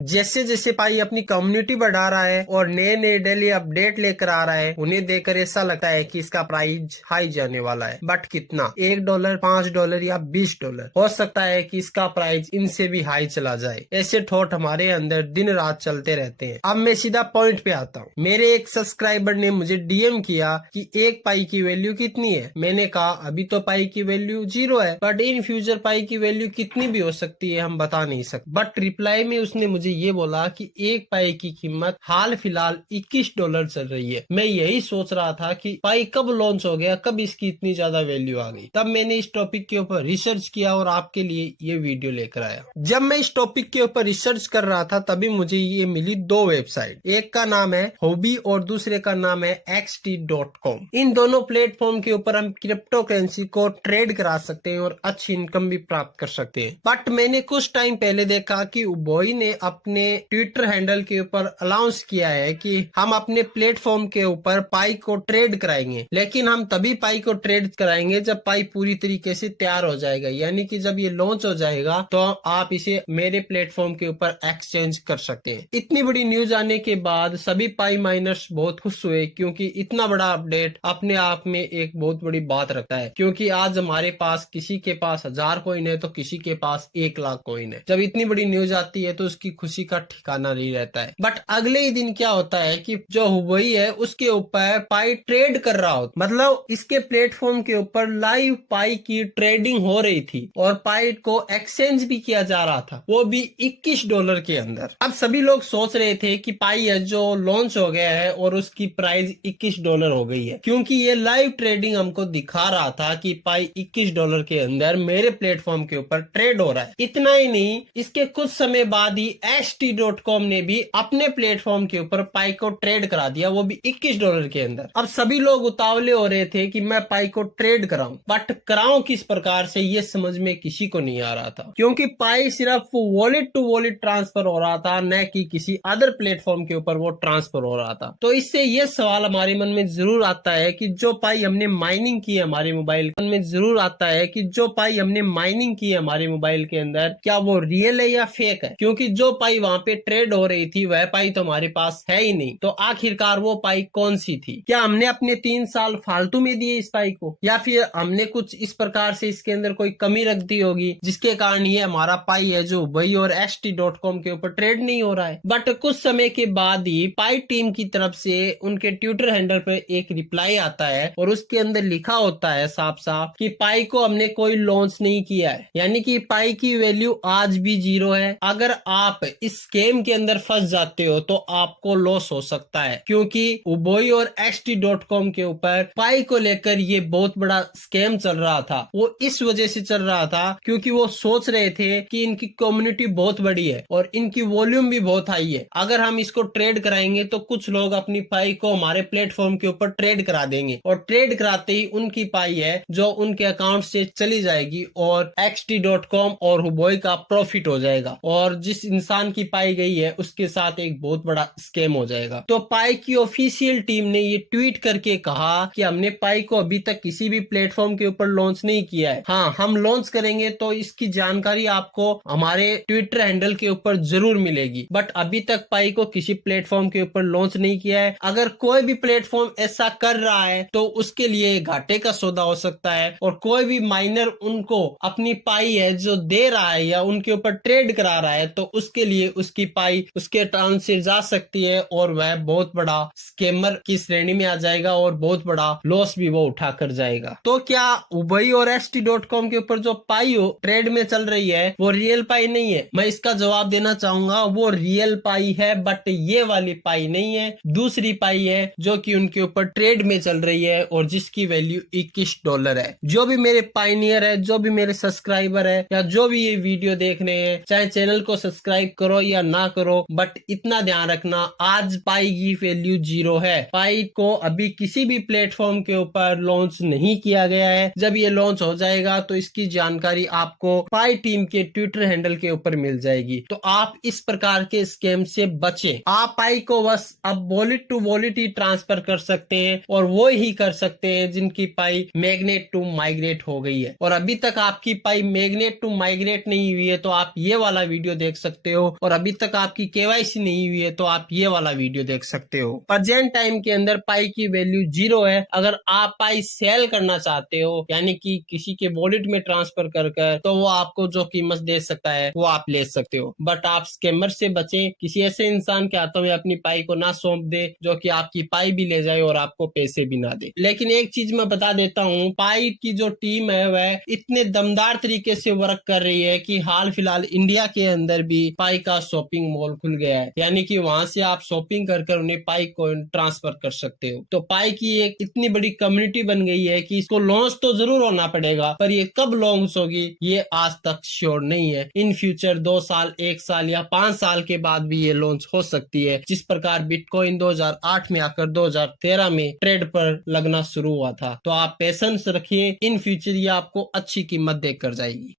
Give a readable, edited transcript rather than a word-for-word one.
जैसे जैसे पाई अपनी कम्युनिटी बढ़ा रहा है और नए नए डेली अपडेट लेकर आ रहा है, उन्हें देखकर ऐसा लगता है कि इसका प्राइस हाई जाने वाला है। बट कितना? $1, $5 या $20? हो सकता है कि इसका प्राइस इनसे भी हाई चला जाए। ऐसे थॉट हमारे अंदर दिन रात चलते रहते हैं। अब मैं सीधा पॉइंट पे आता हूँ। मेरे एक सब्सक्राइबर ने मुझे डीएम किया कि एक पाई की वैल्यू कितनी है। मैंने कहा अभी तो पाई की वैल्यू 0 है, बट इन फ्यूचर पाई की वैल्यू कितनी भी हो सकती है हम बता नहीं सकते। बट रिप्लाई में उसने मुझे ये बोला कि एक पाई की कीमत हाल फिलहाल $21 चल रही है। मैं यही सोच रहा था कि पाई कब लॉन्च हो गया, कब इसकी इतनी ज्यादा वैल्यू आ गई। तब मैंने इस टॉपिक के ऊपर रिसर्च किया और आपके लिए ये वीडियो लेकर आया। जब मैं इस टॉपिक के ऊपर रिसर्च कर रहा था तभी मुझे ये मिली 2 वेबसाइट। एक का नाम है हॉबी और दूसरे का नाम है xt.com। इन दोनों प्लेटफॉर्म के ऊपर हम क्रिप्टो करेंसी को ट्रेड करा सकते हैं और अच्छी इनकम भी प्राप्त कर सकते हैं। बट मैंने कुछ टाइम पहले देखा कि उबोई ने अपने ट्विटर हैंडल के ऊपर अनाउंस किया है कि हम अपने प्लेटफॉर्म के ऊपर पाई को ट्रेड कराएंगे, लेकिन हम तभी पाई को ट्रेड कराएंगे जब पाई पूरी तरीके से तैयार हो जाएगा। यानी कि जब ये लॉन्च हो जाएगा तो आप इसे मेरे प्लेटफॉर्म के ऊपर एक्सचेंज कर सकते हैं। इतनी बड़ी न्यूज आने के बाद सभी पाई माइनर्स बहुत खुश हुए, क्योंकि इतना बड़ा अपडेट अपने आप में एक बहुत बड़ी बात रखता है। क्योंकि आज हमारे पास किसी के पास 1000 कॉइन है तो किसी के पास 1 लाख कॉइन है। जब इतनी बड़ी न्यूज आती है तो उसकी खुशी का ठिकाना नहीं रहता है। बट अगले ही दिन क्या होता है कि जो हुबई है उसके ऊपर पाई ट्रेड कर रहा होता, मतलब इसके प्लेटफॉर्म के ऊपर लाइव पाई की ट्रेडिंग हो रही थी और पाई को एक्सचेंज भी किया जा रहा था, वो भी $21 के अंदर। अब सभी लोग सोच रहे थे कि पाई है जो लॉन्च हो गया है और उसकी प्राइस $21 हो गई है, क्योंकि ये लाइव ट्रेडिंग हमको दिखा रहा था कि पाई $21 के अंदर मेरे प्लेटफॉर्म के ऊपर ट्रेड हो रहा है। इतना ही नहीं, इसके कुछ समय बाद ही xt.com ने भी अपने प्लेटफॉर्म के ऊपर पाई को ट्रेड करा दिया, वो भी $21 के अंदर। अब सभी लोग उतावले हो रहे थे कि मैं पाई को ट्रेड कराऊं, बट कराऊं किस प्रकार से ये समझ में किसी को नहीं आ रहा था, क्योंकि पाई सिर्फ वॉलेट टू वॉलेट ट्रांसफर हो रहा था, न कि किसी अदर प्लेटफॉर्म के ऊपर वो ट्रांसफर हो रहा था। तो इससे ये सवाल हमारे मन में जरूर आता है कि जो पाई हमने माइनिंग की है हमारे मोबाइल में, जरूर आता है कि जो पाई हमने माइनिंग की है हमारे मोबाइल के अंदर, क्या वो रियल है या फेक है? क्योंकि जो पाई वहां पे ट्रेड हो रही थी वह पाई तो हमारे पास है ही नहीं। तो आखिरकार वो पाई कौन सी थी? क्या हमने अपने 3 साल फालतू में दिए इस पाई को, या फिर हमने कुछ इस प्रकार से इसके अंदर कोई कमी रख दी होगी जिसके कारण ये हमारा पाई है जो वही और xt.com के ऊपर ट्रेड नहीं हो रहा है। बट कुछ समय के बाद ही पाई टीम की तरफ से उनके ट्विटर हैंडल पर एक रिप्लाई आता है और उसके अंदर लिखा होता है साफ साफ कि पाई को हमने कोई लॉन्च नहीं किया है, यानी कि पाई की वैल्यू आज भी 0 है। अगर आप इस स्कैम के अंदर फंस जाते हो तो आपको लॉस हो सकता है, क्योंकि उबोई और xt.com के ऊपर पाई को लेकर ये बहुत बड़ा स्कैम चल रहा था। वो इस वजह से चल रहा था क्योंकि वो सोच रहे थे कि इनकी कम्युनिटी बहुत बड़ी है और इनकी वॉल्यूम भी बहुत हाई है। अगर हम इसको ट्रेड कराएंगे तो कुछ लोग अपनी पाई को हमारे प्लेटफॉर्म के ऊपर ट्रेड करा देंगे और ट्रेड कराते ही उनकी पाई है जो उनके अकाउंट से चली जाएगी और xt.com और हुबोई का प्रॉफिट हो जाएगा और जिस इंसान की पाई गई है उसके साथ एक बहुत बड़ा स्कैम हो जाएगा। तो पाई की ऑफिशियल टीम ने ये ट्वीट करके कहा कि हमने पाई को अभी तक किसी भी प्लेटफॉर्म के ऊपर लॉन्च नहीं किया है। हाँ, हम लॉन्च करेंगे तो इसकी जानकारी आपको हमारे ट्विटर हैंडल के ऊपर जरूर मिलेगी, बट अभी तक पाई को किसी प्लेटफॉर्म के ऊपर लॉन्च नहीं किया है। अगर कोई भी प्लेटफॉर्म ऐसा कर रहा है तो उसके लिए घाटे का सौदा हो सकता है और कोई भी माइनर उनको अपनी पाई है जो दे रहा है या उनके ऊपर ट्रेड करा रहा है तो उसके लिए उसकी पाई उसके अकाउंट से जा सकती है और वह बहुत बड़ा स्कैमर की श्रेणी में आ जाएगा और बहुत बड़ा लॉस भी वो उठा कर जाएगा। तो क्या उबई और xt.com के ऊपर जो पाई हो ट्रेड में चल रही है वो रियल पाई नहीं है? मैं इसका जवाब देना चाहूंगा, वो रियल पाई है, बट ये वाली पाई नहीं है, दूसरी पाई है जो कि उनके ऊपर ट्रेड में चल रही है और जिसकी वैल्यू $21 है। जो भी मेरे पाइनियर है, जो भी मेरे सब्सक्राइबर है या जो भी ये वीडियो देख रहे हैं, चाहे चैनल को सब्सक्राइब करो या ना करो, बट इतना ध्यान रखना आज पाई की वैल्यू 0 है। पाई को अभी किसी भी प्लेटफॉर्म के ऊपर लॉन्च नहीं किया गया है। जब ये लॉन्च हो जाएगा तो इसकी जानकारी आपको पाई टीम के ट्विटर हैंडल के ऊपर मिल जाएगी। तो आप इस प्रकार के स्कैम से बचें। आप पाई को बस अब वॉलेट टू वॉलेट ही ट्रांसफर कर सकते हैं और वो ही कर सकते हैं जिनकी पाई मैग्नेट टू माइग्रेट हो गई है। और अभी तक आपकी पाई मैग्नेट टू माइग्रेट नहीं हुई है तो आप ये वाला वीडियो देख सकते हो और अभी तक आपकी केवाईसी नहीं हुई है तो आप ये वाला वीडियो देख सकते हो। प्रेजेंट टाइम के अंदर पाई की वैल्यू 0 है। अगर आप पाई सेल करना चाहते हो यानी कि किसी के वॉलेट में ट्रांसफर कर तो वो आपको जो कीमत दे सकता है वो आप ले सकते हो। बट आप स्कैमर से बचें, किसी ऐसे इंसान के हाथों में अपनी पाई को ना सौंप दे जो कि आपकी पाई भी ले जाए और आपको पैसे भी ना दे। लेकिन एक चीज मैं बता देता हूँ, पाई की जो टीम है वह इतने दमदार तरीके से वर्क कर रही है कि हाल फिलहाल इंडिया के अंदर भी पाई का शॉपिंग मॉल खुल गया है, यानी कि वहां से आप शॉपिंग कर उन्हें पाई को ट्रांसफर कर सकते हो। तो पाई की एक इतनी बड़ी कम्युनिटी बन गई है कि इसको लॉन्च तो जरूर होना पड़ेगा, पर ये कब लॉन्च होगी ये आज तक श्योर नहीं है। इन फ्यूचर 2 साल, 1 साल या 5 साल के बाद भी ये लॉन्च हो सकती है, जिस प्रकार बिटकॉइन 2008 में आकर 2013 में ट्रेड पर लगना शुरू हुआ था। तो आप पेशेंस रखिए, इन फ्यूचर ये आपको अच्छी कीमत देकर जाएगी।